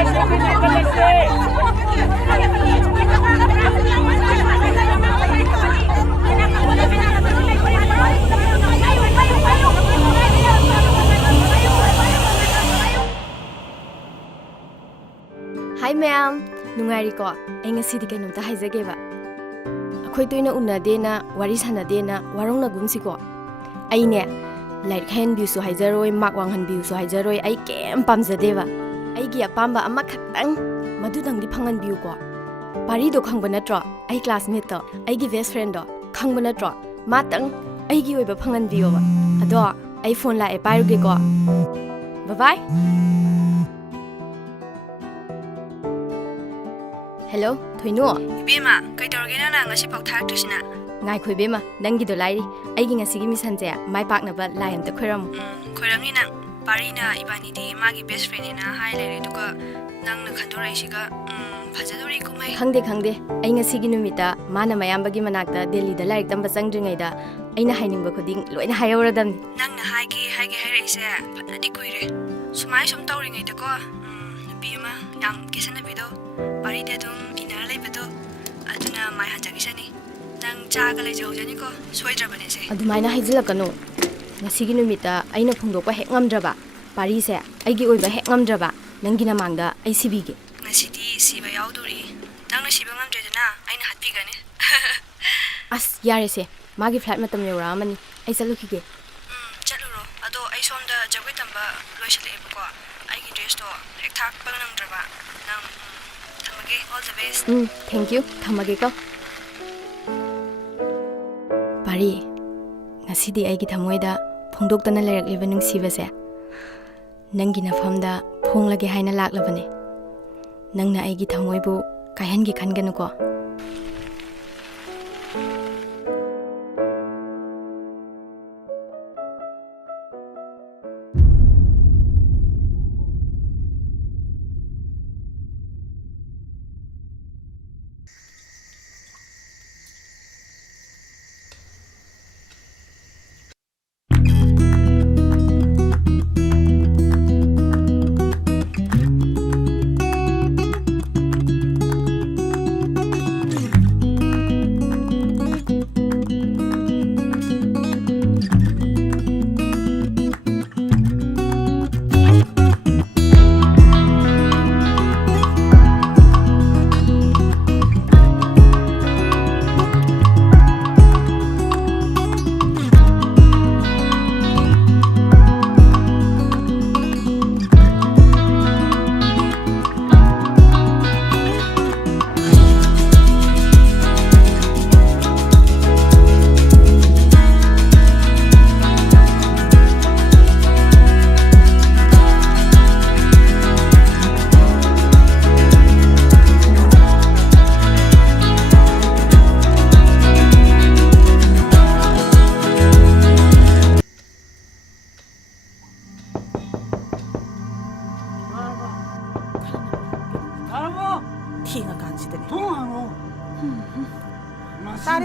Hi ma'am, nungari ko. Ay nga sidi kayo nung tahayzage ba? Ako'y to'y na unade na, wari sanade na, warong nagumsi ko. Ay ne, like hand view so hayzaroy, makwang hand view so hayzaroy, ay kem pamzade ba? Ay giya pamba ama katang, madudang di pangan view ko. Parido kang ba na tro, ay classmate to, ay gi best friend do, kang ba na tro, matang, ay gi ba pangan view ba? Ado, ay phone la e pairo gi ko. Bye-bye. Hello, Thoinu. Ibema, kaitorgena na ngasi pau thak tusina. Ngai khoi bema, nangi do lairi. Aigi ngasi gi misan je, mai pak na ba lai am ta khoram. Khorangi na parina ibani di magi best friend na hai lere duka nang na khandorai siga phajadori kumai. Khangde, ai ngasi gi numita mana mayam bagi manakta Delhi da laik tamba changdringai da aina haining ba khuding loina hayoradam. Nang na haigi hairi se phanadi kuire. Sumai sum tauringai da ko bima yang kesana bido. Pari de dum ina lai bedo aduna mai hajagi sani. Nang chaga lai jawjani ko soidrabane se. Adumaina haijilakano. Ngasi gi numita aina phungdokpa hek ngamdraba. Pari se aigi oiba hek ngamdraba. Nangi na mangda ai sibige. Ngasidi siba yaudori. Nang na siba ngamdredana aina hatpigane. As yare se. Magi flight matam yora amani. Ai salukige. Chaluro. Ado ai somda jagoi tamba loisale ko. Ai gi dress to hek thak pangnangdraba. Nang all the best. Thank you. Thamage ko. Pari. Ngasidi aigi thamoida phongdoktana lerakliba nungsibase. Nangi nafamda phonglage haina laklabane. Nangna aigi thamoibu kaihangi khanganu ko.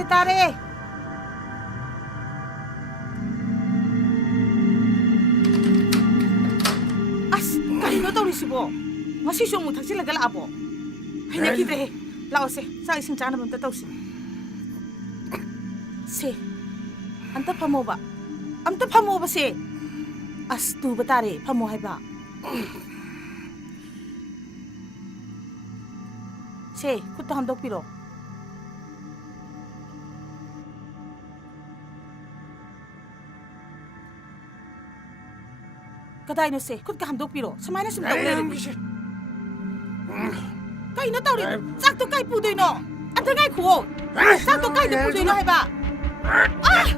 Tare. As, kanino daw risibo? Masisyo mo tagsilaga laabo. Ay, nakide. Lao se, sa isang tiyan naman tataw si. Se, anta pa mo ba? Anta pa mo ba se? As, tu ba tare, pa mo hay ba? Se, kuta handok piro. Kaday no se, kut ka handok piro. Samay na sumdok na rin. Kay no tawri, sakto kay pudoy no. Anta ngay kuo. Sakto kay na pudoy no hay ba? Ah!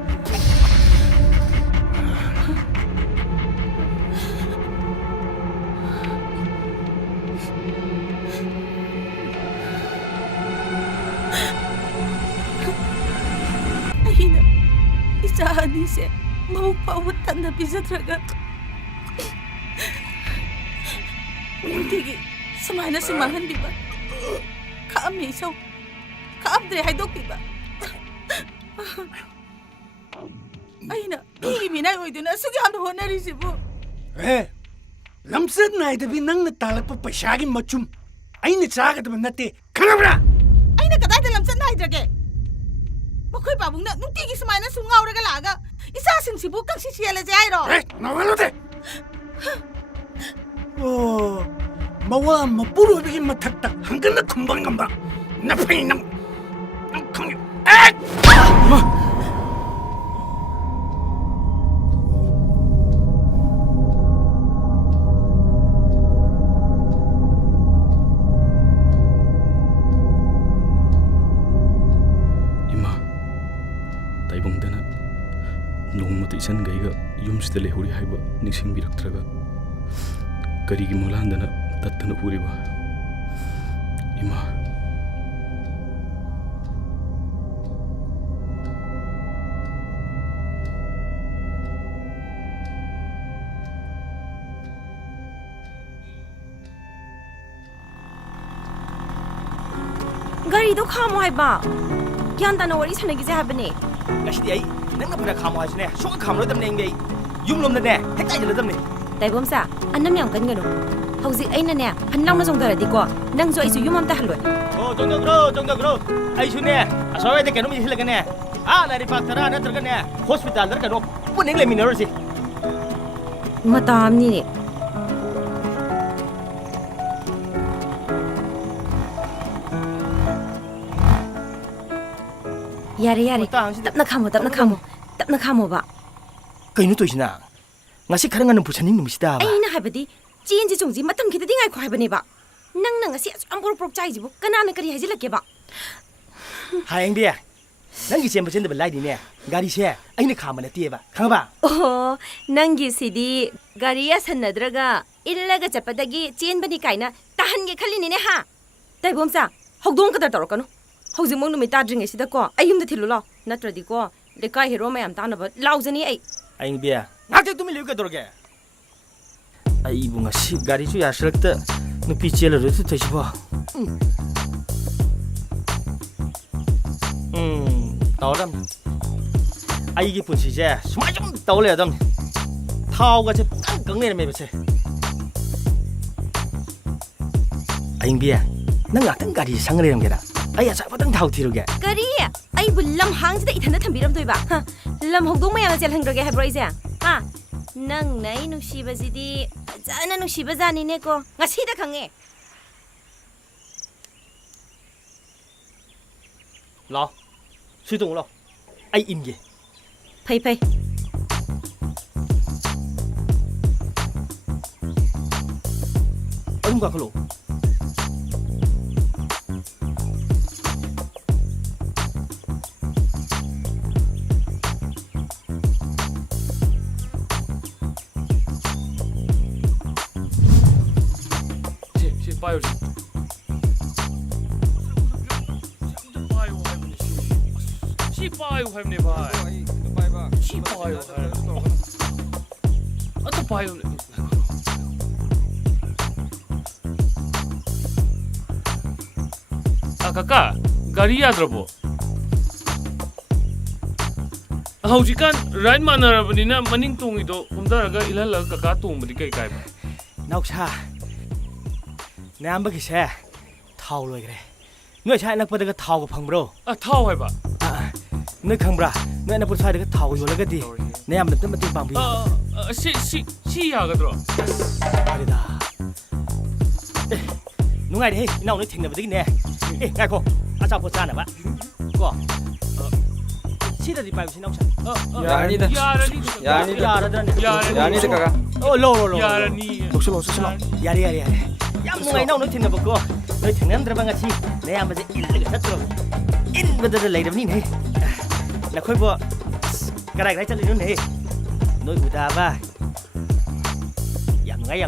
Ayina, isahan ni se, mawagpawatan na pisatraga. Tigi, samay na simahan, di ba? Kaami isaw. Kaabdre, haydok, di ba? Ay na, higi minay, oy doon na. Sugi, ano ho na rin si po? lamsat naidbi nangna talakpa paisagi machum aina chagadaba natte khanabra aina kadai lam chan nai drage makhoi babung na nuti gi smaina su ngauraga laga isa sing sibu kang si siala jai ro nawalote oh mawa mapuru bigi mathakta hangana khumbang gamba napai nam khang ताइबंगदना नोंमत इसन गईगा युमसिदा लेहुरी हाइबा निसिंग बिरक्त्रगा करीगी मुलांदना तत्तन हुरीबा इमा गाड़ी तो खामो हाइबा ग्यान ताना worry सनगी जे हाबने ngasi ai nang na phara khamo hasne so khamo dam ne ngai yum lom na ne hek tai dam ne ताइबम सा अन्नम याम कन गनो हौजी अइना ने हन्नाव न जोंदरा दिको नंग जो आइसु युमम ता हलवे jong gro ai su ne asawai de kenu mi hilaga ne a la ri paktara na targa ne hospital dar kanu puning le minor si मताम नि ने यारे यारे तपना खामो बा kainu toisina ngasi kharanga na puchani numisida अइना हाबदी चीन जी जोंजी मतम खिदि दिंगाय खो हाबने बा नंग नंग asi ambor prok chai jibu kanana kari haji lake ba haeng bia nangi sem chen de lai ni ne gari se aina khama na tie ba khang ba oh nangi sidi gariya sannadraga illaga chapadagi chen bani kaina tahan ge khali ni ne ha tai bomsa hogdong kadar torokano hauji mong numi ta dringe sida ko ayum da thilu lo natradi ko de kai hero mayam ta na ba laujani ai aing bia ngak tu mi liu ka dorge ai bunga si gari chu ya selekta nupi chela ru tu thai ba tawdam ai gi punsi je sumai jom tawle adam thau ga che kang ne me be che aing bia nang atang gari sangre ram gera ai asa patang thau thiruge gari ai bulam hang sida ithana thambiram toiba lam hogdong mayam jel hangrage habroi je ha nang nai nu shiba jidi jana nu shiba jani ne ko ngasi da khange lo suy tung lo ai in ge phai phai ông qua kholo पायो 시 पायो 하이네 바이 시 पायो 어떤 पायो 아 까까 가리야 들어보 haujikan rain manarabnina maning tungido humdaraga ilhala kaka tumbadi kai kai ba nauksa nam ba ki se thau loi gre noi sai nak pa daga thau ga phang bro a thau hai ba noi khang bra noi na pur sai daga thau yo laga di ne am na mating pang bi si ya ga dro ari da nungai de inau noi thing na ba di ne ngai ko a cha po cha na ba ko si da di pai si nauksa yarani da kaka lo yarani lo yari yam ngai nau noi thing na ba ko noi thing nam dra ba nga si ne am ba je in ga sat ro in ba da lai da ni ne na khoi bo cái này chân đi nữa nè nuôi người ta ba dặm ngay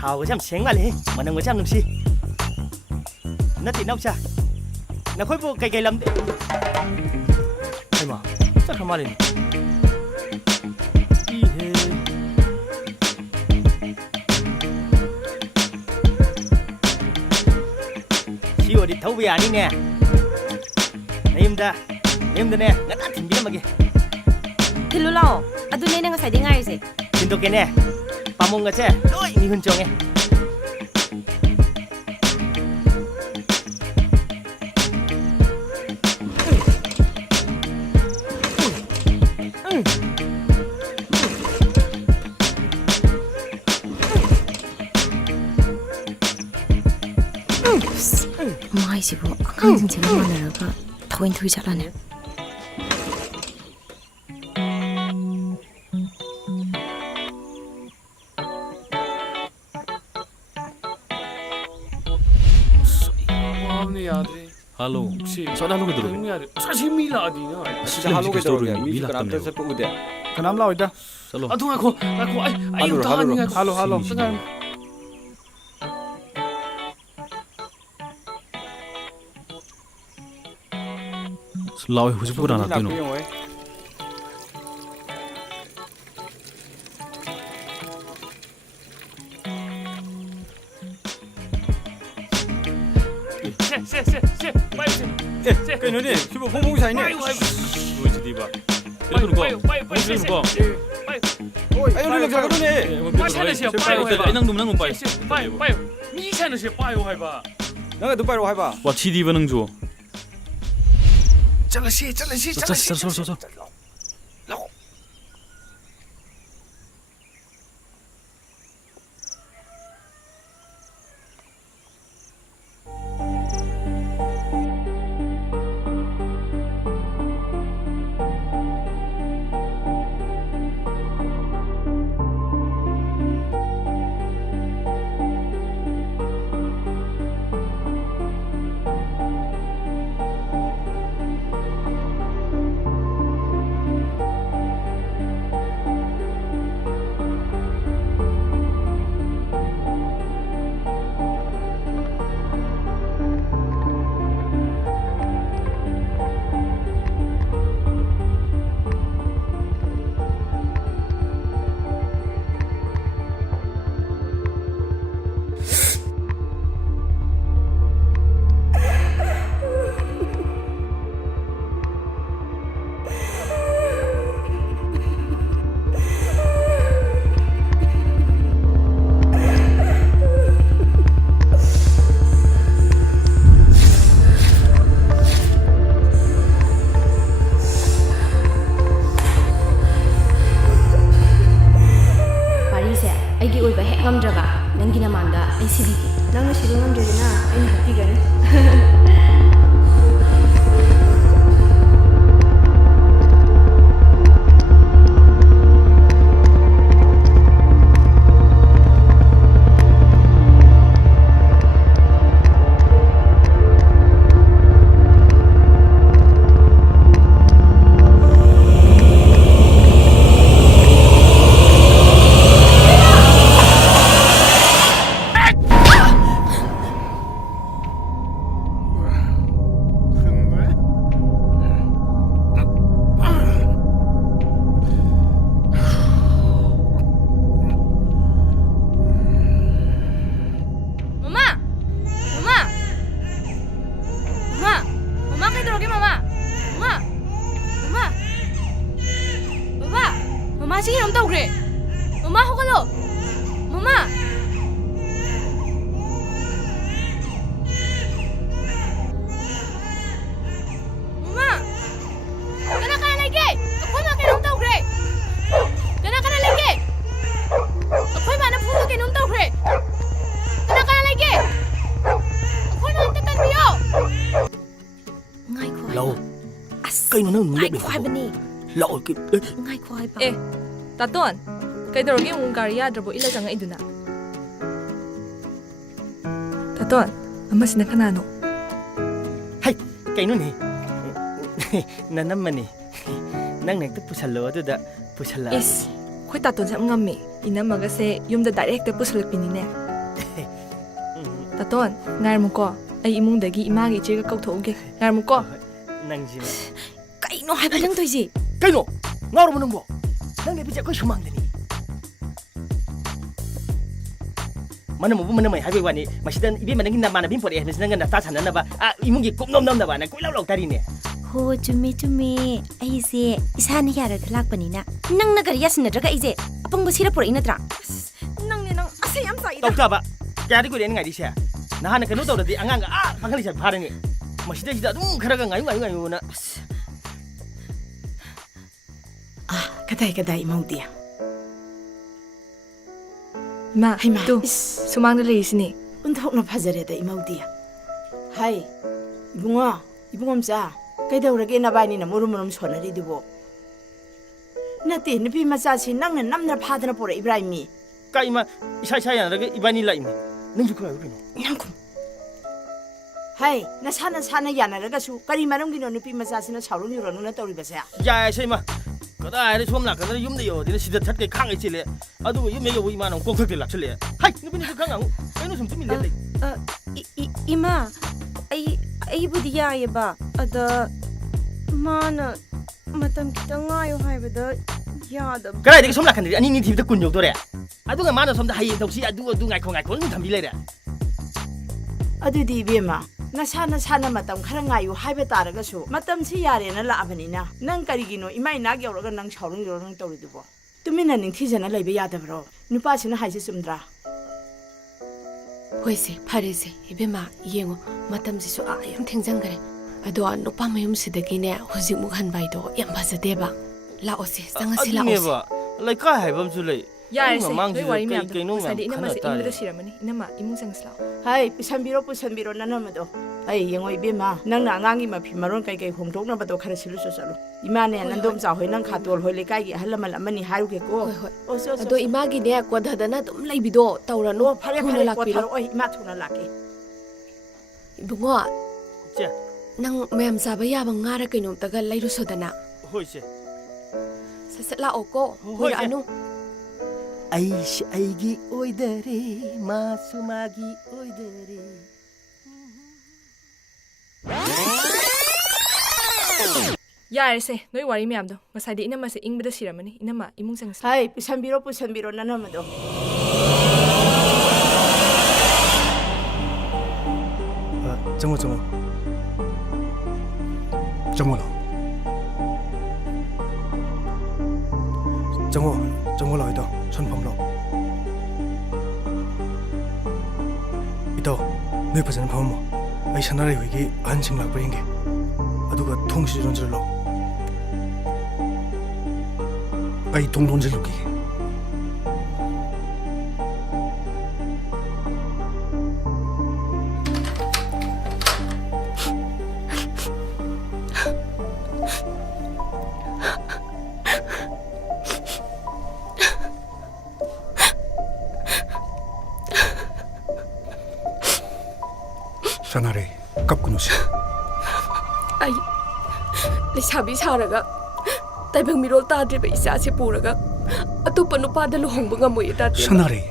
thảo cái trăm xén mà đi mà nâng cái trăm làm gì nó thì nông sa nó khối bộ cây lắm ai mà chắc không ai chiều đi thấu về đi nè em ra nè ngắt thìn biết mà kìa ꯊꯤꯜꯂꯨ ꯂꯥꯛꯑꯣ ꯑꯗꯨꯅꯦ ꯑꯩꯅ ꯉꯁꯥꯏꯗꯩ ꯉꯥꯏꯔꯤꯁꯦ ꯊꯤꯟꯗꯣꯛꯀꯦꯅꯦ ꯄꯥꯃꯨꯡꯒꯁꯦ ꯂꯣꯏ ꯃꯤꯍꯨꯟ ꯆꯣꯡꯉꯦ ꯃꯥꯏꯁꯤꯕꯨ ꯑꯉꯥꯡꯁꯤꯡꯁꯤꯒ ꯃꯥꯟꯅꯔꯒ ꯊꯣꯏ ꯆꯠꯂꯅꯦ 와ꯕꯅ 야드래. Halo. 혹시 Soalnya lu gitu 너무 야드래. 사실 밀라디나. Asli halo gitu loh. Mila Kenapa tamne. saya udah? Kenapa lah udah? Salo. 아, 동아고. 아유, Halo, 다니 halo, 가고. halo, halo. 잠깐. Lawi husu pura na tino. 세. 빨리 세. Eh, kayak ini, coba ngomong saya ini. 뭐 이제 디바. 빨리. Ayo dulu, jangan dulu nih. 빠샤는 빠요. Enang dum nang umpai. 빠요. 미샤는 빠요 해봐. Nggak tuh baru apa? Wa chi di banang jo. चल सी Sal. ꯑꯩꯒꯤ ꯑꯣꯏꯕ ꯍꯦꯛ ꯉꯝꯗ꯭ꯔꯕ ꯅꯪꯒꯤ ꯅꯃꯥꯡꯗ ꯑꯩ ꯁꯤꯕꯤꯒꯦ ꯅꯪꯅ ꯁꯤꯕ ꯉꯝꯗ꯭ꯔꯦꯗꯅ ꯑꯩꯅ ꯍꯥꯠꯄꯤꯒꯅꯤ ꯃꯃꯥꯁꯤ ꯀꯩꯅꯣꯝ ꯇꯧꯈ꯭ꯔꯦ ꯃꯃꯥ ꯍꯧꯒꯠꯂꯣ ꯃꯃꯥ ꯃꯃꯥ ꯀꯅꯥ ꯂꯩꯒꯦ ꯑꯩꯈꯣꯏ ꯃꯥ ꯀꯩꯅꯣꯝ ꯇꯧꯈ꯭ꯔꯦ ꯀꯅꯥ ꯂꯩꯒꯦ ꯑꯩꯈꯣꯏ ꯃꯥꯅ ꯐꯣꯟꯗ ꯀꯩꯅꯣꯝ ꯇꯧꯈ꯭ꯔꯦ ꯀꯅꯥ ꯂꯩꯒꯦ ꯑꯩꯈꯣꯏ ꯃꯥ ꯑꯝꯇ ꯀꯟꯕꯤꯌꯣ ꯉꯥꯏꯈꯣ ꯂꯥꯛꯑꯣ ꯀꯩꯅꯣ ꯅꯪ ꯉꯥꯏꯈꯣ ꯍꯥꯏꯕꯅꯤ ꯂꯥꯛꯑꯣ ꯉꯥꯏꯈꯣ ꯍꯥꯏꯕ ꯇꯥꯇꯣꯟ ꯀꯩꯗꯧꯔꯒꯦ ꯑꯃꯨꯛ ꯒꯥꯔꯤ ꯌꯥꯗ꯭ꯔꯕꯣ ꯏꯜꯂ ꯆꯪꯉꯛꯏꯗꯨꯅ ꯇꯥꯇꯣꯟ ꯑꯃꯁꯤꯅ ꯀꯅꯥꯅꯣ ꯍꯩ ꯀꯩꯅꯣꯅꯦ ꯅꯅꯝꯃꯅꯤ ꯅꯪꯅ ꯍꯦꯛꯇ ꯄꯨꯁꯜꯂꯣ ꯑꯗꯨꯗ ꯄꯨꯁꯜꯂꯛ ꯏꯁ ꯑꯩꯈꯣꯏ ꯇꯥꯇꯣꯟꯁꯦ ꯌꯥꯝ ꯉꯝꯃꯦ ꯏꯅꯝꯃꯒꯁꯦ ꯌꯨꯝꯗ ꯗꯥꯏꯔꯦꯛ ꯍꯦꯛꯇ ꯄꯨꯁꯜꯂꯛꯄꯤꯅꯤꯅꯦ ꯇꯥꯇꯣꯟ ꯉꯥꯏꯔꯝꯃꯨꯀꯣ ꯑꯩ ꯏꯃꯨꯡꯗꯒꯤ ꯏꯃꯥꯒ ꯏꯆꯦꯒ ꯀꯧꯊꯣꯛꯎꯒꯦ ꯉꯥꯏꯔꯝꯃꯨꯀꯣ ꯅꯪꯁꯤꯅ ꯀꯩꯅꯣ ꯍꯥꯏꯕ ꯅꯪ ꯇꯧꯏꯁꯤ ꯀꯩꯅꯣ ꯉꯥꯎꯔꯕ ꯅꯪꯕꯣ ꯅꯪ ꯂꯩꯕꯁꯦ ꯑꯩꯈꯣꯏ ꯁꯨꯃꯥꯡꯗꯅꯤ ꯃꯅꯝꯕꯨ ꯃꯅꯝꯃꯩ ꯍꯥꯏꯕꯒꯤ ꯋꯥꯅꯤ ꯃꯁꯤꯗ ꯏꯕꯦꯝꯃ ꯅꯪꯒꯤ ꯅꯃꯥꯟꯅꯕꯤ ꯄꯣꯔꯛꯑꯦ ꯍꯥꯏꯕꯁꯤ ꯅꯪꯒ ꯅꯇꯥ ꯁꯥꯟꯅꯅꯕ ꯏꯃꯨꯡꯒꯤ ꯀꯨꯞꯅꯣꯝ ꯅꯝꯅꯕ ꯅꯪ ꯀꯣꯏꯂꯥꯎ ꯂꯥꯎꯇꯥꯔꯤꯅꯦ ꯍꯣ ꯆꯨꯝꯃꯤ ꯆꯨꯝꯃꯤ ꯑꯩꯁꯦ ꯏꯁꯥꯅ ꯌꯥꯔꯒ ꯂꯥꯛꯄꯅꯤꯅ ꯅꯪꯅ ꯒꯥꯔꯤ ꯌꯥꯁꯤꯟꯅꯗ꯭ꯔꯒ ꯑꯩꯁꯦ ꯑꯄꯪꯕ ꯁꯤꯔ ꯄꯨꯔꯛꯏ ꯅꯠꯇ꯭ꯔꯥ ꯅꯪꯅꯦ ꯅꯪ ꯑꯁ ꯌꯥꯝ ꯆꯥꯏꯗ ꯇꯧꯇꯥꯕ ꯀꯌꯥꯗꯤ ꯀꯨꯏꯔꯦ ꯉꯥꯏꯔꯤꯁꯦ ꯅꯍꯥꯟꯅ ꯀꯩꯅꯣ ꯇꯧꯔꯗꯤ ꯑꯉꯥꯡꯒ ꯄꯥꯈꯪꯂꯩꯁꯥꯕꯤ ꯐꯥꯔꯅꯤ ꯃꯁꯤꯗꯩꯁꯤꯗ ꯑꯗꯨꯝ ꯈꯔꯒ ꯉꯥꯏꯌꯨꯅ ꯀꯗꯥꯏ ꯏꯃꯧꯗꯤ ꯏꯃꯥ ꯍꯩꯃꯥ ꯇꯨ ꯁꯨꯃꯥꯡꯗ ꯂꯩꯔꯤꯁꯤꯅꯦ ꯑꯣꯟꯊꯣꯛꯅ ꯐꯖꯔꯦꯗ ꯏꯃꯧꯗꯤ ꯍꯥꯏ ꯏꯕꯨꯡꯉꯣꯝꯆꯥ ꯀꯩꯗꯧꯔꯒꯦ ꯅꯕꯥꯏꯅꯤꯅ ꯃꯨꯔꯨꯝ ꯁꯣꯟꯅꯔꯤꯗꯨꯕꯣ ꯅꯠꯇꯦ ꯅꯨꯄꯤ ꯃꯆꯥꯁꯤ ꯅꯪꯅ ꯅꯝꯅ ꯐꯥꯗꯅ ꯄꯨꯔꯛꯏꯕ꯭ꯔꯥ ꯏꯃꯤ ꯀꯥꯏꯃ ꯏꯁꯥ ꯌꯥꯅꯔꯒ ꯏꯕꯥꯅꯤ ꯂꯥꯛꯏꯅꯤ ꯅꯪꯁꯨ ꯈꯔ ꯀꯩꯅꯣ ꯅꯪꯈꯨꯝ ꯍꯥꯏ ꯅꯁꯥꯅ ꯌꯥꯅꯔꯒꯁꯨ ꯀꯔꯤ ꯃꯔꯝꯒꯤꯅꯣ ꯅꯨꯄꯤ ꯃꯆꯥꯁꯤꯅ ꯁꯥꯎꯔꯨ ꯌꯨꯔꯅꯨꯅ ꯇꯧꯔꯤꯕꯁꯦ ꯌꯥꯏ ꯁꯩꯃ ꯀꯗꯥꯏꯗ ꯁꯣꯝ ꯅꯥꯀꯟꯗ ꯌꯨꯝꯗ ꯌꯧꯔꯗꯤ ꯁꯤꯗ ꯊꯠꯀꯩ ꯈꯥꯡꯉꯩ ꯆꯤꯜꯂꯦ ꯑꯗꯨꯒ ꯌꯨꯝ ꯍꯦꯛ ꯌꯧꯕ ꯏꯃꯥꯅ ꯀꯣꯛꯊꯛꯇ ꯂꯥꯛꯁꯤꯜꯂꯛꯑꯦ ꯍꯥꯏ ꯅꯨꯄꯤꯅꯤꯁꯨ ꯈꯪ ꯉꯥꯡꯉꯨ ꯀꯩꯅꯣ ꯁꯨꯝ ꯇꯨꯃꯤꯟ ꯂꯩ 이마 ꯑꯩꯕꯨꯗꯤ ꯌꯥꯏꯑꯕ ꯑꯗ ꯃꯥꯅ ꯃꯇꯝ ꯈꯤꯇꯪ ꯉꯥꯏꯌꯣ ꯍꯥꯏꯕꯗ ꯌꯥꯗꯕ ꯀꯗꯥꯏꯗꯒꯤ ꯁꯣꯝ ꯅꯥꯀꯟꯗꯗꯤ ꯑꯅꯤ ꯊꯤꯕꯗ 10 ꯌꯧꯗꯣꯔꯦ ꯑꯗꯨꯒ ꯃꯥꯅ ꯁꯣꯝꯗ ꯍꯌꯦꯡ ꯇꯧꯁꯤ ꯑꯗꯨ ꯉꯥꯏꯈꯣ ꯑꯗꯨꯝ ꯊꯝꯕꯤ ꯂꯩꯔꯦ ꯑꯗꯨꯗꯤ ꯏꯕꯦꯝꯃ ꯅꯁꯥꯅ ꯃꯇꯝ khara ngayu haiba taragasu matam si yare na laabanina nang karigino imai nag yauraga nang saurung yorang tawridubo tumina ningthijana laiba yadabro nupa sina haise sumdra hoise pharese ibema yengo matam sisu yam thengjangare ado nupa mayum sidagine hojik muk hanbai do yam phajadeba laose sangasi laose laikai haibam su lei 야이세 너희 와리 맵도 사디 이나마세 임무도 시라머니 이나마 이뭉상슬라 하이 pusanbiro nanamado ai yengoi bema nangna angangi ma phimaron kai hongdokna bado khara silu sosalo imane nandom cha hoi nang khatol hoi le kai gi halamal amani haru ke ko ado imagi ne kodhadana dum leibido taurano phare lakpiro oi ima thuna lake ibungo che nang mayam saba yaba ngara kainom taga leiru sodana hoi che sasala oko hoi anu aigi oidare masumagi oidare 야이세 너희 와리 맵도 사디 이나마세 잉무도 시라머니 이나마 이뭉상슬라 하이 pusanbiro nanamado 정호 라이다 선범로 이따 너희 버전 범모 아이 산나라에 여기 안심 락버린 게 아두가 통시 전절로 아이 동동질 루기 산나라에 깝구노시 ai lesabi saraga taibang mirol ta driba isa se puraga atopa nupa da lohongba ngamoi ta te 산나라에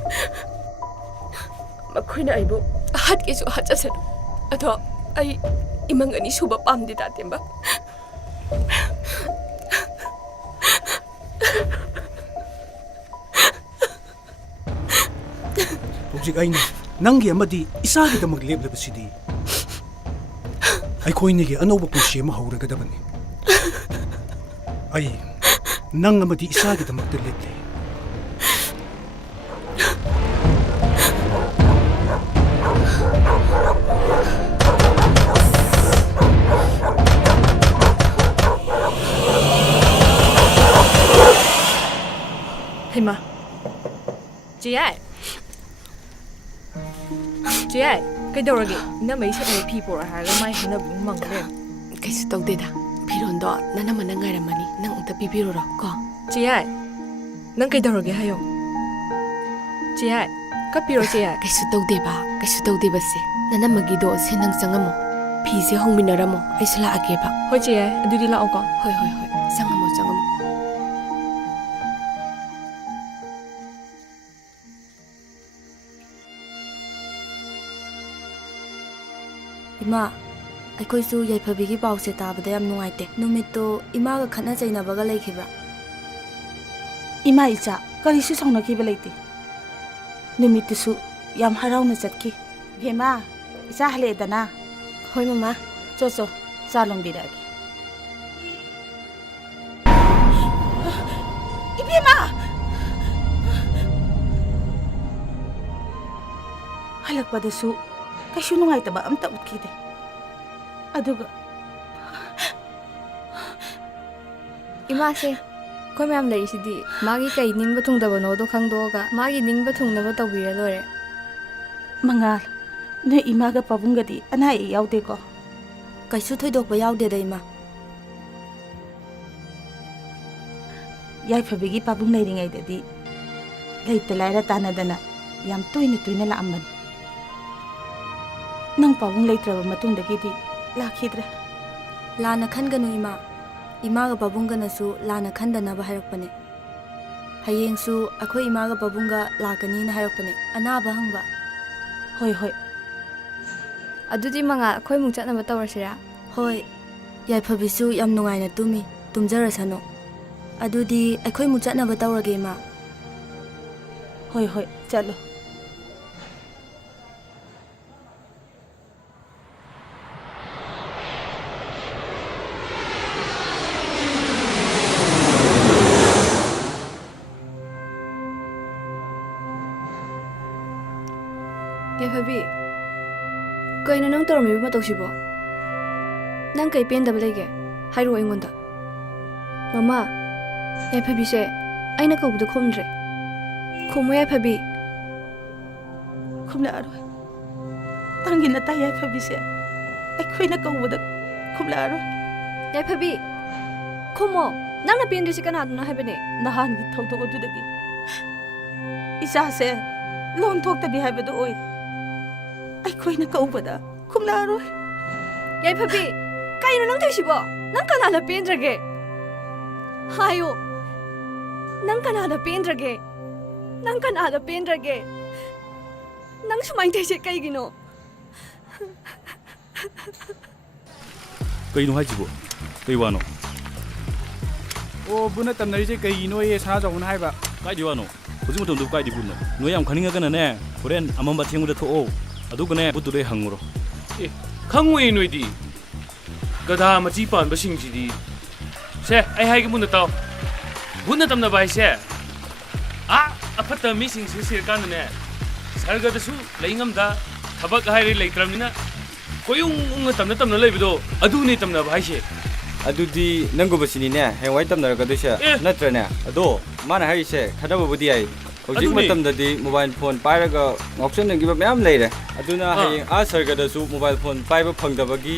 makhina aibo hat ke su hachasan ato ai imang ani suba pamdi ta temba 혹시 아이는 낭기 아마디 이사기다막 렙leb시디 아이코이니게 아노바 부시에 마하우르가다바니 아이 낭 아마디 이사기다막 렙레 헤마 지야 그이더러기 이나마 이세 피 보라 하가 마이 하나 뭉망래 kaisu tawdeda phirondo nana mana ngairamani nang ta pipiroro ko 지야 난 그이더러기 하요 지야 카피로 지야 kaisu tawdeba se nana magido se nang changamo phi se hongminaramo aisla ageba hoi 지야 अदु디 लाओको hoi changamo इमा अखोइसु याइफबिगी पाउसे ताबदा याम नुआइते नुमितो इमागा खना चैनाबगा लेखिब्रा ima icha karisu sauna ki belaiti numitisu yam harauna chatki bhema icha hale dana hoi mama cho chalong biragi ꯏꯕꯦꯝꯃ ꯍꯜꯂꯛꯄꯗꯁꯨ ꯀꯩꯁꯨ ꯅꯨꯡꯉꯥꯏꯇꯕ ꯑꯝꯇ ꯎꯠꯈꯤꯗꯦ ꯑꯗꯨꯒ 이마세 ꯑꯩꯈꯣꯏ ꯃꯌꯥꯝ ꯂꯩꯔꯤꯁꯤꯗꯤ ꯃꯥꯒꯤ ꯀꯩ ꯅꯤꯡꯕ ꯊꯨꯡꯗꯕꯅꯣꯗꯣ ꯈꯪꯗꯣꯛꯑꯒ ꯃꯥꯒꯤ ꯅꯤꯡꯕ ꯊꯨꯡꯅꯕ ꯇꯧꯕꯤꯔ ꯂꯣꯏꯔꯦ ꯃꯉꯥꯜ ꯅꯣꯏ ꯏꯃꯥꯒ ꯄꯥꯕꯨꯡꯒꯗꯤ ꯑꯅꯥ ꯑꯌꯦꯛ ꯌꯥꯎꯗꯦꯀꯣ ꯀꯩꯁꯨ ꯊꯣꯏꯗꯣꯛꯄ ꯌꯥꯎꯗꯦꯗ ꯏꯃꯥ ꯌꯥꯏꯐꯕꯤꯒꯤ ꯄꯥꯕꯨꯡ ꯂꯩꯔꯤꯉꯩꯗꯗꯤ ꯂꯩꯇ ꯂꯥꯏꯔ ꯇꯥꯟꯅꯗꯅ ꯌꯥꯝ ꯇꯣꯏꯅ ꯂꯥꯛꯑꯝꯕꯅꯤ ꯅꯪ ꯄꯥꯕꯨꯡ ꯂꯩꯇ꯭ꯔꯕ ꯃꯇꯨꯡꯗꯒꯤꯗꯤ ꯂꯥꯛꯈꯤꯗ꯭ꯔꯦ ꯂꯥꯟꯅ ꯈꯟꯒꯅꯨ ꯏꯃꯥ ꯏꯃꯥꯒ ꯄꯥꯕꯨꯡꯒꯅꯁꯨ ꯂꯥꯟꯅ ꯈꯟꯗꯅꯕ ꯍꯥꯏꯔꯛꯄꯅꯦ ꯍꯌꯦꯡꯁꯨ ꯑꯩꯈꯣꯏ ꯏꯃꯥꯒ ꯄꯥꯕꯨꯡꯒ ꯂꯥꯛꯀꯅꯤꯅ ꯍꯥꯏꯔꯛꯄꯅꯦ ꯑꯅꯥꯕ ꯍꯪꯕ ꯍꯣꯏ ꯍꯣꯏ ꯑꯗꯨꯗꯤ ꯃꯉꯥꯜ ꯑꯩꯈꯣꯏꯃꯨꯛ ꯆꯠꯅꯕ ꯇꯧꯔꯁꯤꯔꯥ ꯍꯣꯏ ꯌꯥꯏꯐꯕꯤꯁꯨ ꯌꯥꯝ ꯅꯨꯡꯉꯥꯏꯅ ꯇꯨꯝꯃꯤ ꯇꯨꯝꯖꯔꯁꯅꯨ ꯑꯗꯨꯗꯤ ꯑꯩꯈꯣꯏꯃꯨꯛ ꯆꯠꯅꯕ ꯇꯧꯔꯒꯦ ꯏꯃꯥ ꯍꯣꯏ ꯍꯣꯏ ꯆꯠꯂꯣ ꯌꯥꯏꯐꯕꯤ ꯀꯩꯅꯣ ꯅꯪ ꯇꯧꯔꯝꯃꯤꯕ ꯃꯇꯧꯁꯤꯕꯣ ꯅꯪ ꯀꯩ ꯄꯦꯟꯗꯕ ꯂꯩꯒꯦ ꯍꯥꯏꯔꯛꯑꯣ ꯑꯩꯉꯣꯟꯗ ꯃꯃꯥ ꯌꯥꯏꯐꯕꯤꯁꯦ ꯑꯩꯅ ꯀꯧꯕꯗꯣ ꯈꯨꯝꯗ꯭ꯔꯦ ꯈꯨꯝꯃꯨ ꯌꯥꯏꯐꯕꯤ ꯈꯨꯝꯂꯛꯑꯔꯣꯏ ꯅꯪꯒꯤ ꯅꯇꯥ ꯌꯥꯏꯐꯕꯤꯁꯦ ꯑꯩꯈꯣꯏꯅ ꯀꯧꯕꯗ ꯈꯨꯝꯂꯛꯑꯔꯣꯏ ꯌꯥꯏꯐꯕꯤ ꯈꯨꯝꯃꯣ ꯅꯪꯅ ꯄꯦꯟꯗ꯭ꯔꯤꯁꯤ ꯀꯅꯥꯗꯨꯅꯣ ꯍꯥꯏꯕꯅꯦ ꯅꯍꯥꯟꯒꯤ ꯊꯧꯗꯣꯛ ꯑꯗꯨꯗꯒꯤ ꯏꯆꯥꯁꯦ ꯂꯣꯟ ꯊꯣꯛꯇꯕꯤ ꯍꯥꯏꯕꯗꯨ ꯑꯣꯏꯔꯦ ꯑꯩꯈꯣꯏꯅ ꯀꯧꯕꯗ ꯈꯨꯝꯂꯛꯑꯔꯣই ꯌꯥꯏꯐꯕꯤ ꯀꯩꯅꯣ ꯅꯪ ꯇꯧꯏꯁꯤꯕꯣ ꯅꯪ ꯀꯅꯥꯅ ꯄꯦꯟꯗ꯭ꯔꯒꯦ ꯍꯥꯏꯌꯣ ꯅꯪ ꯀꯅꯥꯅ ꯄꯦꯟꯗ꯭ꯔꯒꯦ ꯅꯪ ꯀꯅꯥꯗ ꯄꯦꯟꯗ꯭ꯔꯒꯦ ꯅꯪ ꯁꯨꯃꯥꯏꯅ ꯇꯧꯏꯁꯦ ꯀꯩꯒꯤꯅꯣ ꯀꯩꯅꯣ ꯍꯥꯏꯁꯤꯕꯣ ꯀꯩ ꯋꯥꯅꯣ ꯑꯣ ꯕꯨꯅ ꯇꯝꯅꯔꯤꯁꯦ ꯀꯩꯒꯤꯅꯣꯌꯦ ꯁꯅꯥꯖꯥꯎꯕꯅ ꯍꯥꯏꯕ ꯀꯥꯏꯗꯤ ꯋꯥꯅꯣ ꯍꯧꯖꯤꯛ ꯃꯇꯝꯗꯨ ꯀꯥꯏꯗꯤ ꯕꯨꯠꯅꯣ ꯅꯣꯏ ꯌꯥꯝ ꯈꯪꯅꯤꯡꯉꯒꯅꯅꯦ ꯍꯣꯔꯦꯟ ꯑꯃꯝꯕ ꯑꯊꯦꯡꯕꯗ ꯊꯣꯛꯑꯣ ꯑꯗꯨꯒꯅꯦ ꯕꯨꯠꯇꯨꯗꯩ ꯍꯪꯉꯨꯔꯣ ꯑꯦ ꯈꯪꯉꯣꯏ ꯅꯣꯏꯗꯤ ꯒꯙꯥ ꯃꯆꯤ ꯄꯥꯟꯕꯁꯤꯡꯁꯤꯗꯤ ꯁꯦ ꯑꯩ ꯍꯥꯏꯒꯦ ꯃꯨꯟꯅ ꯇꯥꯎ ꯕꯨꯠꯅ ꯇꯝꯅꯕ ꯍꯥꯏꯁꯦ ꯑꯐꯠꯇꯕ ꯃꯤꯁꯤꯡꯁꯤ ꯁꯤꯔꯀꯥꯟꯗꯅꯦ ꯁꯔꯒꯗꯁꯨ ꯂꯩꯉꯝꯗ ꯊꯕꯛ ꯍꯥꯏꯔꯦ ꯂꯩꯇ꯭ꯔꯕꯅꯤ나 ꯀꯣꯌꯨꯡꯅ ꯇꯝꯅ ꯂꯩꯕꯗꯣ ꯑꯗꯨꯅꯦ ꯇꯝꯅꯕ ꯍꯥꯏꯁꯦ ꯑꯗꯨꯗꯤ ꯅꯪꯒꯨꯝꯕꯁꯤꯅꯤꯅꯦ ꯍꯌꯦꯡꯋꯥꯏ ꯇꯝꯅꯔꯛꯀꯗꯣꯏꯁꯦ ꯅꯠꯇ꯭ꯔꯅꯦ ꯑꯗꯣ ꯃꯥꯅ ꯍꯥꯏꯔꯤꯁꯦ ꯈꯟꯅꯕꯕꯨꯗꯤ ꯌꯥꯏ ꯍꯧꯖꯤꯛ ꯃꯇꯝꯗꯗꯤ ꯃꯣꯕꯥꯏꯜ ꯐꯣꯟ ꯄꯥꯏꯔꯒ ꯉꯥꯎꯆꯠꯅꯈꯤꯕ ꯃꯌꯥꯝ ꯂꯩꯔꯦ ꯑꯗꯨꯅ ꯍꯌꯦꯡ ꯁꯔꯒꯗꯁꯨ ꯃꯣꯕꯥꯏꯜ ꯐꯣꯟ ꯄꯥꯏꯕ ꯐꯪꯗꯕꯒꯤ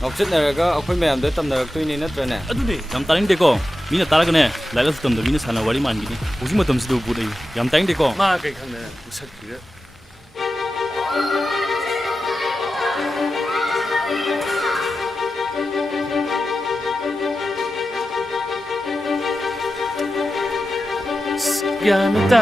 ꯉꯥꯎꯆꯠꯅꯔꯒ ꯑꯩꯈꯣꯏ ꯃꯌꯥꯝꯗ ꯇꯝꯅꯔꯛꯇꯣꯏꯅꯦ ꯅꯠꯇ꯭ꯔꯅꯦ ꯑꯗꯨꯅꯦ ꯌꯥꯝ ꯇꯥꯅꯤꯡꯗꯦꯀꯣ ꯃꯤꯅ ꯇꯥꯔꯒꯅꯦ ꯂꯥꯏꯔꯤꯛ ꯂꯥꯏꯁꯨ ꯇꯝꯗꯕ ꯃꯤꯅ ꯁꯥꯟꯅ ꯋꯥꯔꯤ ꯃꯥꯟꯈꯤꯅꯤ ꯍꯧꯖꯤꯛ ꯃꯇꯝꯁꯤꯗ ꯕꯨꯠ ꯑꯩ ꯌꯥꯝ ꯇꯥꯅꯤꯡꯗꯦꯀꯣ ꯃꯥ ꯀꯩ ꯈꯪꯗꯅ ꯃꯁꯛꯁꯤꯒ ꯒ꯭ꯌꯥꯟ ꯑꯃ ꯇꯥ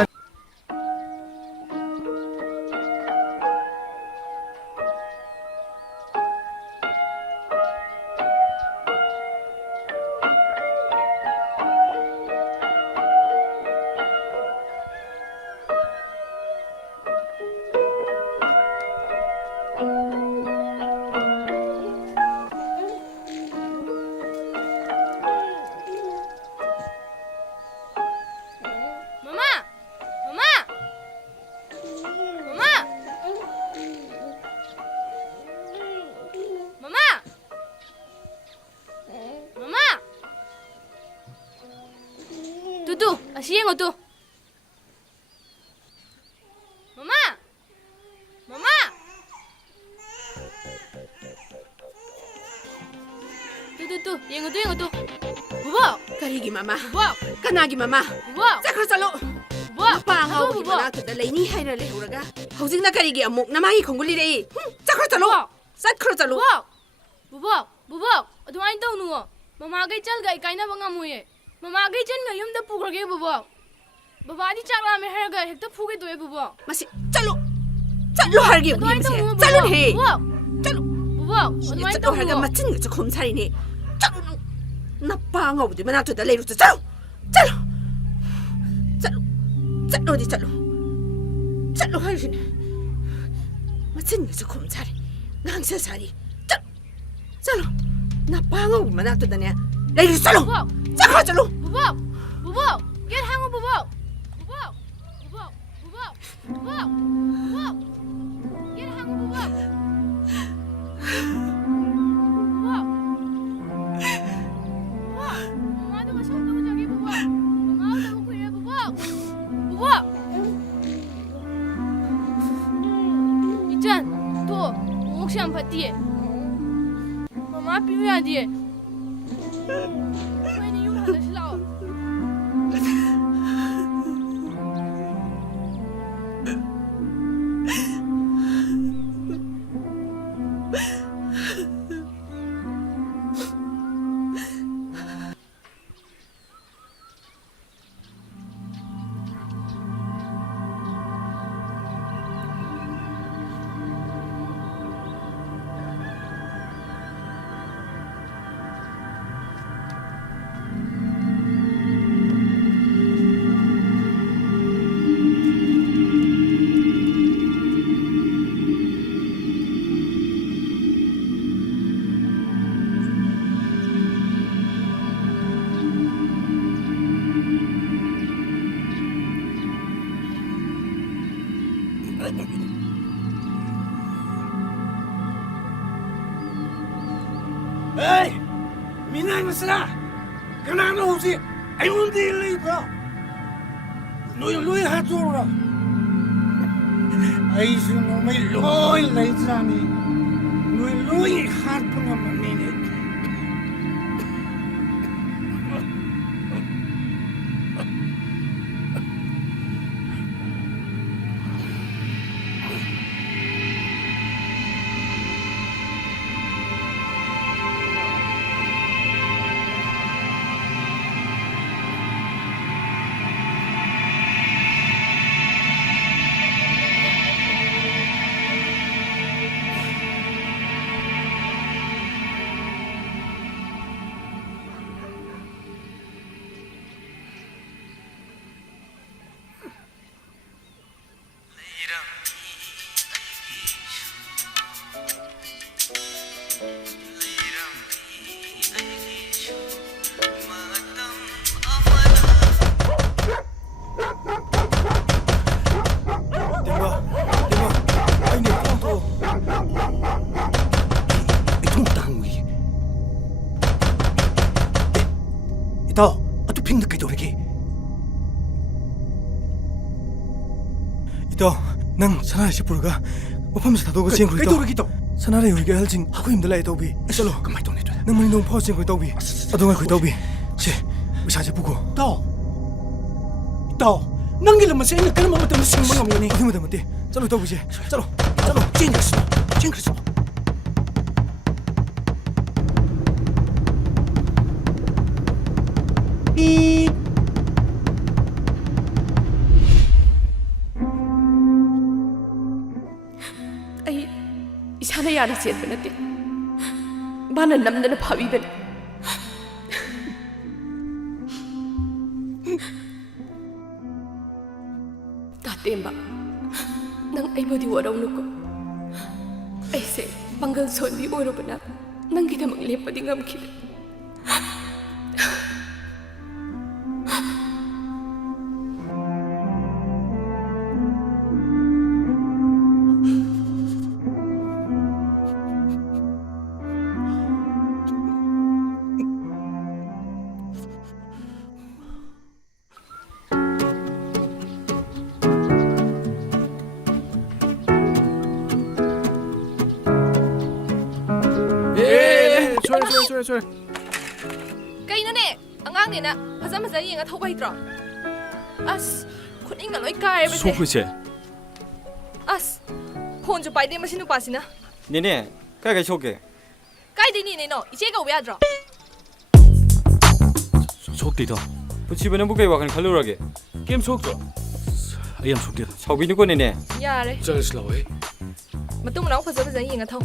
뚜뚜, 시행어 뚜. 마마, 마마. 뚜뚜뚜, 얘가 뚜. 부버. ꯀꯔꯤꯒꯤ ꯃꯃꯥ 부버, ꯀꯅꯥꯒꯤ ꯃꯃꯥ 부버. ꯆꯠꯈ꯭ꯔꯣ ꯆꯠꯂꯣ 부버. ꯄꯥꯡꯉꯥꯎꯕꯒꯤ ꯃꯅꯥꯛꯇꯨꯗ ꯂꯩꯅꯤ ꯍꯥꯏꯅ ꯂꯩꯍꯧꯔꯒ ꯍꯧꯖꯤꯛꯅ ꯀꯔꯤꯒꯤ ꯑꯃꯨꯛ ꯅꯃꯥꯒꯤ ꯈꯣꯡꯒꯨꯜ ꯂꯤꯔꯛꯏ ꯆꯠꯈ꯭ꯔꯣ ꯆꯠꯂꯣ ꯆꯠꯈ꯭ꯔꯣ ꯆꯠꯂꯣ 부버, 부버. ꯑꯗꯨꯃꯥꯏꯅ ꯇꯧꯅꯨꯋꯣ. ꯃꯃꯥꯒꯩ ꯆꯜꯒ ꯑꯩ ꯀꯥꯏꯅꯕ ꯉꯝꯃꯣꯏꯌꯦ. ꯃꯃꯥꯒꯩ ꯆꯟꯒ ꯌꯨꯝꯗ ꯄꯨꯈ꯭ꯔꯒꯦ ꯕꯨꯕꯣ. ꯕꯕꯥꯗꯤ ꯆꯥꯛ ꯂꯥꯝꯃꯦ ꯍꯥꯏꯔꯒ ꯍꯦꯛꯇ ꯐꯨꯒꯦ ꯇꯧꯋꯦ ꯕꯨꯕꯣ. ꯃꯁꯤ ꯆꯠꯂꯣ ꯆꯠꯂꯣ ꯍꯥꯏꯔꯒꯦ ꯑꯗꯨꯃꯥꯏꯅ ꯎꯅꯤꯕꯁꯦ ꯇꯧꯅꯨ ꯆꯠꯂꯨꯅꯦꯍꯦ ꯕꯨꯕꯣ. ꯆꯠꯂꯣ ꯕꯨꯕꯣ, ꯑꯗꯨꯃꯥꯏꯅ ꯆꯠꯂꯣ ꯍꯥꯏꯔꯒ ꯇꯧꯅꯨꯋꯣ. ꯃꯆꯤꯟꯒ ꯆꯈꯣꯝ ꯁꯥꯔꯤꯅꯦ ꯆꯠꯂꯣ ꯅꯄꯥ ꯉꯧꯕꯗꯤ ꯃꯅꯥꯛꯇꯨꯗ ꯂꯩꯔꯨꯆꯣ ꯆꯠꯂꯣ ꯆꯠꯂꯣ ꯆꯠꯂꯣ ꯆꯠꯂꯣꯗꯤ ꯆꯠꯂꯣ ꯆꯠꯂꯣ ꯍꯥꯏꯔꯤꯁꯤꯅꯦ ꯃꯆꯤꯟꯒ ꯆꯈꯣꯝ ꯁꯥꯔꯤ ꯉꯥꯡꯁ ꯁꯥꯔꯤ ꯆꯠꯂꯣ ꯅꯄꯥ ꯉꯧꯕ ꯃꯅꯥꯛꯇꯨꯗꯅꯦ ꯂꯩꯔꯨ ꯆꯠꯂꯣ 부버, ꯆꯠꯈ꯭ꯔꯣ ꯆꯠꯂꯣ 부버, 부버. Get hang bubok. Bubok. Bubok. Bubok. Bubok. Bubok. Get hang bubok. Bubok. Bubok. Mama tuh masuk tuh jadi bubok. Mama udah mau kuliah bubok. Bubok. Ijan, tuh, ngok siang pati. Mama piu ya dia. Kau ini yung hadas lau. Hey, minang masala. Kanano hosi? Ayun di liba. Loy hatura. Ay suno may loy laizani. Loy hat puna manini. ito, ato ping nakidorigi. ito, nang sanara si Purga, mapamsa tato ko siyang kurito. Kaidorigi to. Sanara yung halsing ako yung dalay taubi. Isalo, Kamay to nito. nang maninong po siyang kurito taubi. Ato nga kurito taubi. Si, bisa siya puko. Ito, nangilaman sa inyo ka naman matang sing mga mga ni. Ati mo damati. Salo taubi siya. Salo. Jingkris mo. ꯑꯩ ꯏꯁꯥꯅ ꯌꯥꯅ ꯆꯦꯟꯕ ꯅꯠꯇꯦ ꯃꯥꯅ ꯅꯝꯗꯅ ꯐꯥꯕꯤꯕꯅꯤ ꯇꯥꯇꯦꯝꯕ ꯅꯪ ꯑꯩꯕꯨꯗꯤ ꯋꯥꯔꯧꯅꯨꯀꯣ ꯑꯩꯁꯦ ꯄꯥꯡꯒꯜ ꯁꯣꯟꯕꯤ ꯑꯣꯏꯔꯨꯕꯅ ꯅꯪꯒꯤꯗꯃꯛ ꯂꯦꯞꯄꯗꯤ ꯉꯝꯈꯤꯗꯦ ꯁꯣꯏ ꯀꯩꯅꯣꯅꯦ ꯑꯉꯥꯡꯅꯦꯅ ꯐꯖ ꯐꯖ ꯌꯦꯡꯉ ꯊꯧꯕ ꯍꯩꯇ꯭ꯔꯣ ꯑꯁ ꯈꯨꯅꯤꯡꯒ ꯂꯣꯏ ꯀꯥꯏꯔꯕꯁꯦ ꯁꯣꯛꯄꯁꯦ ꯑꯁ ꯐꯣꯟꯁꯨ ꯄꯥꯏꯗꯦ ꯃꯁꯤ ꯅꯨꯄꯥꯁꯤꯅ 네네 그게 쇼게 ꯀꯥꯏꯗꯩꯅꯦꯅꯦꯅꯣ ꯏꯆꯦ ꯀꯧꯕ ꯌꯥꯗ꯭ꯔꯣ 속대다. 부치부는 무게 와간 칼로라게 게임 속죠? 아이암 속대다. 사비누고 네네 ꯌꯥꯔꯦ 잘했어 왜? ꯃꯇꯨꯡ ꯃꯅꯥꯎ ꯐꯖ ꯐꯖ ꯌꯦꯡꯉ ꯊꯧ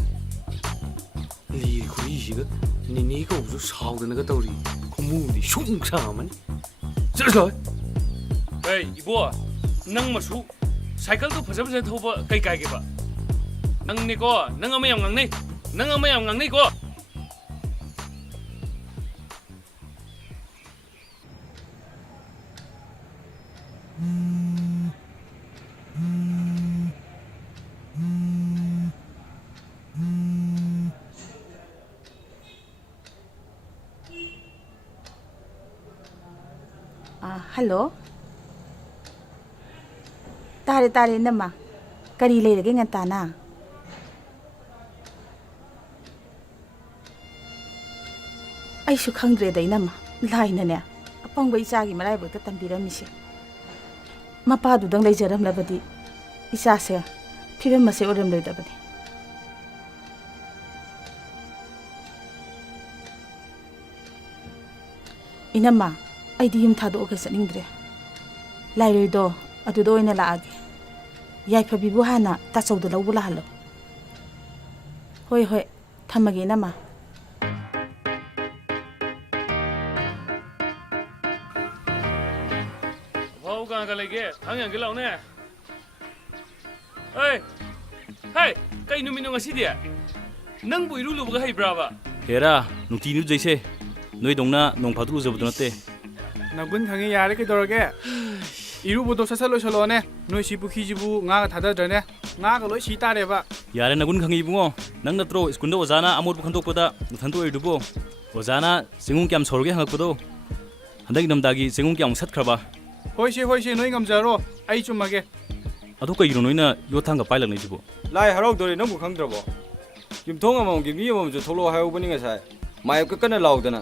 리 구리시가 니니가 우주 사오드나가 떠오리 고무디 슝상하면 잘했어 에이 이보아 năng mà su cycle tu phải phải thâu vợ cây cài kìa bà năng này có năng ở mấy ông ngang này năng ở mấy ông ngang này có hello ꯇꯥꯔꯦ ꯇꯥꯔꯦ ꯏꯅꯝꯃ ꯀꯔꯤ ꯂꯩꯔꯒꯦ ꯉꯟꯇꯥꯅ ꯑꯩꯁꯨ ꯈꯪꯗ꯭ꯔꯦꯗ ꯏꯅꯝꯃ ꯂꯥꯏꯅꯅꯦ ꯑꯄꯪꯕ ꯏꯆꯥꯒꯤ ꯃꯔꯥꯏꯕꯛꯇ ꯇꯝꯕꯤꯔꯝꯃꯤꯁꯦ ꯃꯄꯥꯗꯨꯗꯪ ꯂꯩꯖꯔꯝꯂꯕꯗꯤ ꯏꯆꯥꯁꯦ ꯐꯤꯕꯝ ꯑꯁꯦ ꯑꯣꯏꯔꯝꯂꯣꯏꯗꯕꯅꯤ 이남마 ꯑꯩꯗꯤ ꯌꯨꯝ ꯊꯥꯗꯣꯛꯑꯒ ꯆꯠꯅꯤꯡꯗ꯭ꯔꯦ ꯂꯥꯏꯔꯣꯏꯗꯣ ꯑꯗꯨꯗ ꯑꯣꯏꯅ ꯂꯥꯛꯑꯒꯦ ꯌꯥꯏꯐꯕꯤꯕꯨ ꯍꯥꯟꯅ ꯇꯥꯆꯧꯗ ꯂꯧꯕ ꯂꯥꯛꯍꯜꯂꯣ ꯍꯣꯏ ꯍꯣꯏ ꯊꯝꯃꯒꯦ 이남마 ꯚꯥꯎ ꯀꯅꯥꯒ ꯂꯩꯒꯦ ꯊꯥꯡ ꯌꯥꯡꯒꯦ ꯂꯥꯎꯅꯦ ꯍꯦ ꯍꯦ ꯀꯩ ꯅꯨꯃꯤꯠꯅꯣ ꯉꯁꯤꯗꯤ ꯅꯪꯕꯨ ꯏꯔꯨ ꯂꯨꯕꯒ ꯍꯩꯕ꯭ꯔꯥꯕ ꯍꯦꯔꯥ ꯅꯨꯡꯇꯤ ꯏꯔꯨꯖꯩꯁꯦ ꯅꯣꯏꯗꯧꯅ ꯅꯣꯡ ꯐꯥꯗꯣꯛ ꯂꯨꯖꯕꯗꯣ ꯅꯠꯇꯦ ꯅꯒꯨꯟ ꯈꯪꯉꯤ ꯌꯥꯔꯦ ꯀꯩꯗꯧꯔꯒꯦ 이루보도 ꯁꯠ ꯂꯣꯏꯁꯜꯂꯣꯅꯦ ꯅꯣꯏ ꯁꯤ ꯄꯨꯈꯤꯁꯤꯕꯨ ꯉꯥꯒ ꯊꯥꯗꯗ꯭ꯔꯅꯦ ꯉꯥꯒ ꯂꯣꯏ ꯁꯤ ꯇꯥꯔꯦꯕ ꯌꯥꯔꯦ ꯅꯒꯨꯟ ꯈꯪꯉꯤ ꯏꯕꯨꯡꯉꯣ ꯅꯪ ꯅꯠꯇ꯭ꯔꯣ ꯁ꯭ꯀꯨꯜꯗ ꯑꯣꯖꯥꯅ ꯑꯃꯣꯠꯄ ꯈꯟꯗꯣꯛꯄꯗ ꯅꯊꯟꯇ ꯑꯣꯏꯔꯤꯗꯨꯕꯣ ꯑꯣꯖꯥꯅ ꯆꯦꯡꯒꯨꯝ ꯀꯌꯥꯝ ꯁꯧꯔꯒꯦ ꯍꯪꯉꯛꯄꯗꯣ ꯍꯟꯗꯛ ꯏꯪꯊꯝꯊꯥꯒꯤ ꯆꯦꯡꯒꯨꯝ ꯀꯌꯥꯃꯨꯛ ꯁꯠꯈ꯭ꯔꯕ ꯍꯣꯏꯁꯦ ꯅꯣꯏ ꯉꯝꯖꯔꯣ ꯑꯩ ꯆꯨꯝꯃꯒꯦ ꯑꯗꯨ ꯀꯩꯒꯤꯅꯣ ꯅꯣꯏꯅ ꯌꯣꯠꯊꯥꯡꯒ ꯄꯥꯏꯂꯛꯅꯩꯁꯤꯕꯣ ꯂꯥꯏ ꯍꯔꯥꯎꯗꯣꯔꯦ ꯅꯪꯕꯨ ꯈꯪꯗ꯭ꯔꯕꯣ ꯌꯨꯝꯊꯣꯡ ꯑꯃꯃꯝꯒꯤ ꯃꯤ ꯑꯃꯃꯝꯁꯨ ꯊꯣꯛꯂꯛꯑꯣ ꯍꯥꯏꯍꯧꯕꯅꯤ ꯉꯁꯥꯏ ꯃꯥꯌꯦꯞꯀ ꯀꯟꯅ ꯂꯥꯎꯗꯅ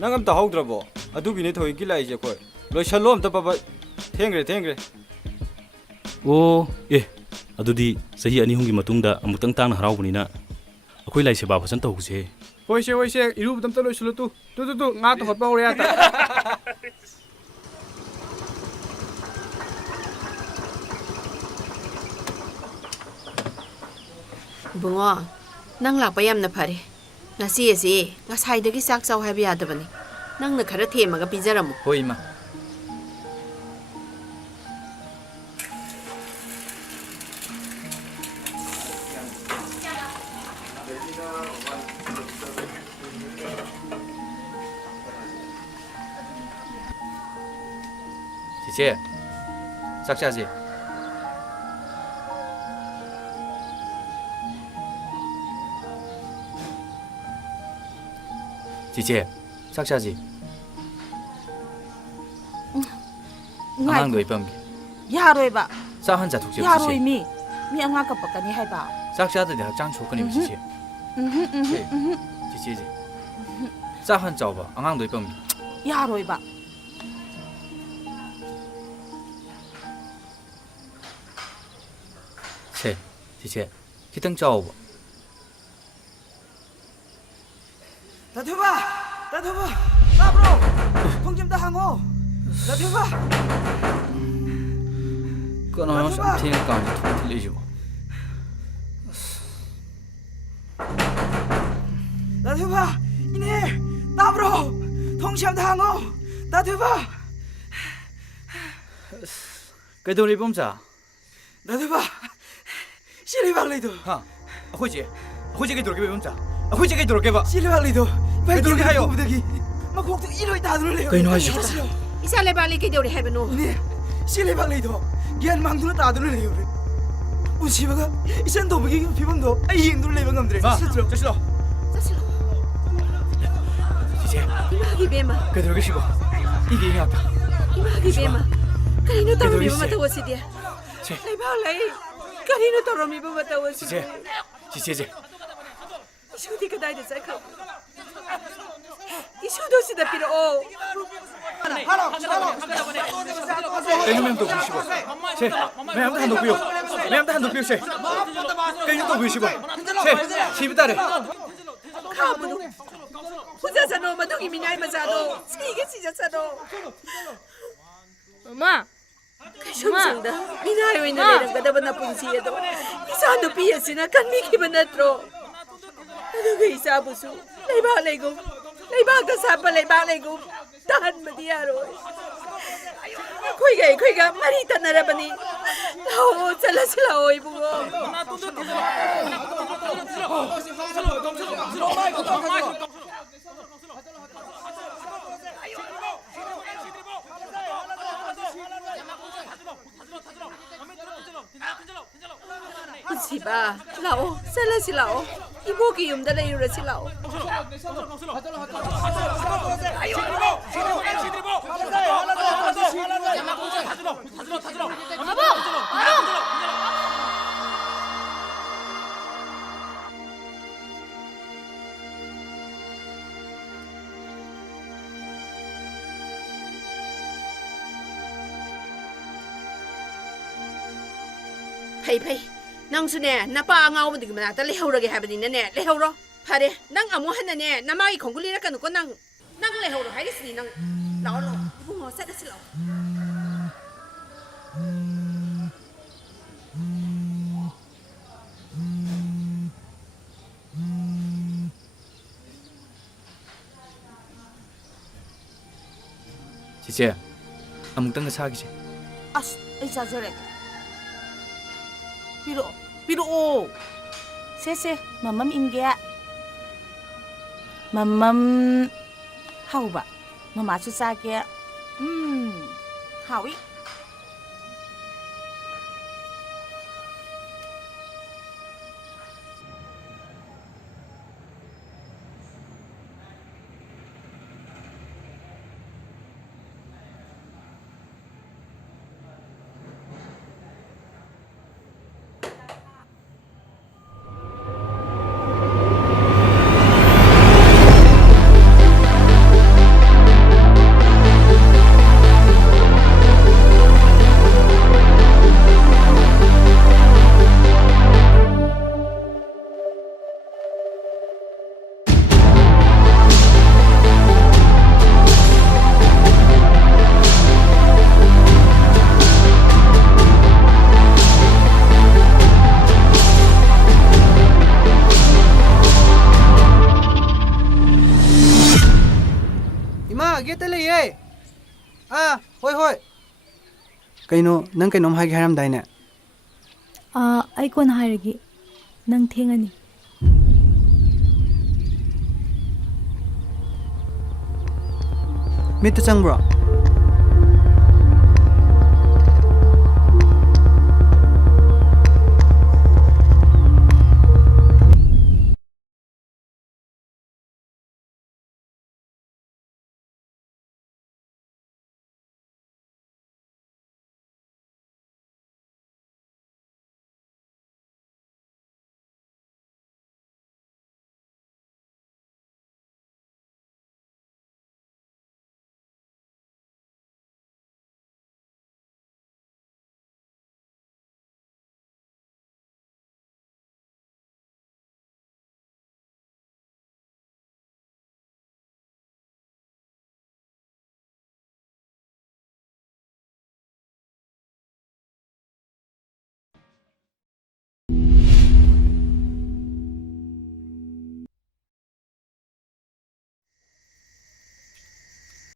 ꯅꯪ ꯑꯝꯇ ꯍꯧꯗ꯭ꯔꯕꯣ ꯑꯗꯨꯒꯤꯅꯦ ꯊꯧꯌꯣꯏꯀꯤ ꯂꯥꯛꯏꯁꯦ ꯑꯩꯈꯣꯏ ꯂꯣꯏꯁꯜꯂꯣ ꯑꯝꯇ ꯄꯕ ꯊꯦꯡꯈ꯭ꯔꯦ ꯑꯣ ꯑꯗꯨꯗꯤ ꯆꯍꯤ 2-3ꯒꯤ ꯃꯇꯨꯡꯗ ꯑꯃꯨꯛꯇꯪ ꯇꯥꯡꯅ ꯍꯔꯥꯎꯕꯅꯤ나 ꯑꯩꯈꯣꯏ ꯂꯥꯏ ꯁꯦꯕꯥ ꯐꯖꯅ ꯇꯧꯁꯦ ꯍꯣꯏꯁꯦ 이루보도 ꯑꯝꯇ ꯂꯣꯏꯁꯜꯂꯣ ꯇꯨ ꯉꯥ ꯇꯧꯍꯠꯄ ꯍꯧꯔꯦ ꯌꯥꯗ ꯕꯨꯡꯉꯣ ꯅꯪ ꯂꯥꯛꯄ ꯌꯥꯝꯅ ꯐꯔꯦ ꯉꯁꯤ ꯑꯁꯤ ꯉꯁꯥꯏꯗꯒꯤ ꯆꯥꯛ ꯆꯥꯎ ꯍꯥꯏꯕ ꯌꯥꯗꯕꯅꯤ ꯅꯪꯅ ꯈꯔ ꯊꯦꯝꯃꯒ ꯄꯤꯖꯔꯝꯃꯨ ꯍꯣꯏ ꯏꯃꯥ ꯆꯤꯆꯦ ꯆꯥꯛ ꯆꯥꯁꯦ ꯆꯤꯆꯦ ꯆꯥꯛ ꯆꯥꯁꯦ ꯑꯉꯥꯡꯗꯣ ꯑꯩ ꯄꯝꯒꯦ ꯌꯥꯔꯣꯏꯕ ꯆꯥꯛ ꯍꯥꯟ ꯆꯥꯊꯣꯛꯁꯦ ꯌꯥꯔꯣꯏ ꯃꯤ ꯑꯉꯥꯡ ꯀꯞꯄꯛꯀꯅꯤ ꯍꯥꯏꯕ ꯆꯥꯛ ꯆꯥꯗ꯭ꯔꯗꯤ ꯍꯛꯆꯥꯡ ꯁꯣꯛꯀꯅꯦꯕ ꯆꯤꯆꯦ ꯆꯤꯆꯦ ꯆꯥꯛ ꯍꯥꯟ ꯆꯥꯎꯕ ꯑꯉꯥꯡꯗꯣ ꯑꯩ ꯄꯝꯒꯦ ꯌꯥꯔꯣꯏꯕ ꯁꯦ ꯆꯤꯆꯦ ꯈꯤꯇꯪ ꯆꯥꯎꯕ 다투봐 따브로 통 좀 더 항어 다투봐 끊어요 샴페인까지 통 틀리죠 다투봐 이네 따브로 통 좀 더 항어 다투봐 그래도 범자 다투봐 실리발리도 하 호지 그렇게 범자 호지 그렇게 봐 실리발리도 그렇게 하요 막곡도 이러이 다 들을래요 그이노 하시오 이사 레발리 개데우리 해베노 네 실리발리도 기한 망두는 다 들을래요 우시바가 이젠 도부기 비범도 아이 놀래면 감들래 스스로 지제 이마기 베마 그대로 계시고 이게 이해한다 이마기 베마 카리노 따로미바 마타워시디야 제 레발레이 카리노 따로미바 마타워시디 지제 이슈디 그다이데 사이카 이슈도시다 피로 그냥 또 보시고 제 매암도 한 놓고요 매암도 한 놓고요 제 그냥 또 보시고 제 집이다래 카부노 부자사노 마동이 미나이 마자도 시게 시자사노 엄마 ꯀꯩꯁꯨꯝꯁꯪꯗ ꯃꯤꯅꯥꯏ ꯑꯣꯏꯅ ꯂꯩꯔꯝꯒꯗꯕ ꯅꯄꯨꯟꯁꯤ ꯑꯗꯣ ꯏꯆꯥ ꯅꯨꯄꯤ ꯑꯁꯤꯅ ꯀꯟꯕꯤꯈꯤꯕ ꯅꯠꯇ꯭ꯔꯣ ꯑꯗꯨꯒ ꯏꯆꯥꯕꯨꯁꯨ ꯂꯩꯕꯥꯛ ꯂꯩꯒꯨꯝ ꯂꯩꯕꯥꯛꯇ ꯁꯥꯠꯄ ꯂꯩꯕꯥꯛ ꯂꯩꯒꯨꯝ ꯇꯥꯍꯟꯕꯗꯤ ꯌꯥꯔꯣꯏ ꯑꯩꯈꯣꯏꯒ ꯃꯔꯤ ꯇꯠꯅꯔꯕꯅꯤ ꯂꯥꯛꯑꯣ ꯆꯠꯂꯁꯤ ꯂꯥꯛꯑꯣ 이buꯡꯉꯣ ꯁꯤꯕ ꯂꯥꯛꯑꯣ ꯆꯠꯂꯁꯤ ꯂꯥꯛꯑꯣ 이보기 ꯌꯨꯝꯗ ꯂꯩꯔꯨꯔꯁꯤ ꯂꯥꯛꯑꯣ ꯐꯩ ꯅꯪꯁꯨꯅꯦ ꯅꯄꯥ ꯑꯉꯥꯎꯕꯗꯨꯒꯤ ꯃꯅꯥꯛꯇ ꯂꯩꯍꯧꯔꯒꯦ ꯍꯥꯏꯕꯅꯤꯅꯅꯦ ꯂꯩꯍꯧꯔꯣ ꯐꯔꯦ ꯅꯪ ꯑꯃꯨꯛ ꯍꯟꯅꯅꯦ ꯅꯃꯥꯒꯤ ꯈꯣꯡꯒꯨꯜ ꯂꯤꯔꯛꯀꯅꯨꯀꯣ ꯅꯪ ꯂꯩꯍꯧꯔꯣ ꯍꯥꯏꯔꯤꯁꯤꯅꯤ ꯅꯪ ꯂꯥꯛꯑꯣ 이봉어 ꯆꯠꯂꯁꯤ ꯂꯥꯛꯑꯣ ꯆꯤꯆꯦ ꯑꯃꯨꯛꯇꯪꯒ ꯁꯥꯈꯤꯁꯦ ꯑꯁ ꯑꯩ ꯆꯥꯖꯔꯦ ꯄꯤꯔꯛꯑꯣ ꯁꯦ ꯃꯃꯝ 인게 ꯃꯃꯝ ꯍꯥꯎꯕ ꯃꯃꯥꯁꯨ ꯆꯥꯒꯦ 하위 ꯒꯦꯠꯇ ꯂꯩꯌꯦ ꯍꯣꯏ ꯀꯩꯅꯣ ꯅꯪ ꯀꯩꯅꯣꯝ ꯍꯥꯏꯒꯦ ꯍꯥꯏꯔꯝꯗꯥꯏꯅꯦ ꯑꯩ ꯀꯣꯟꯅ ꯍꯥꯏꯔꯒꯦ ꯅꯪ ꯊꯦꯡꯉꯅꯤ ꯃꯤꯠꯇ ꯆꯪꯕ꯭ꯔꯣ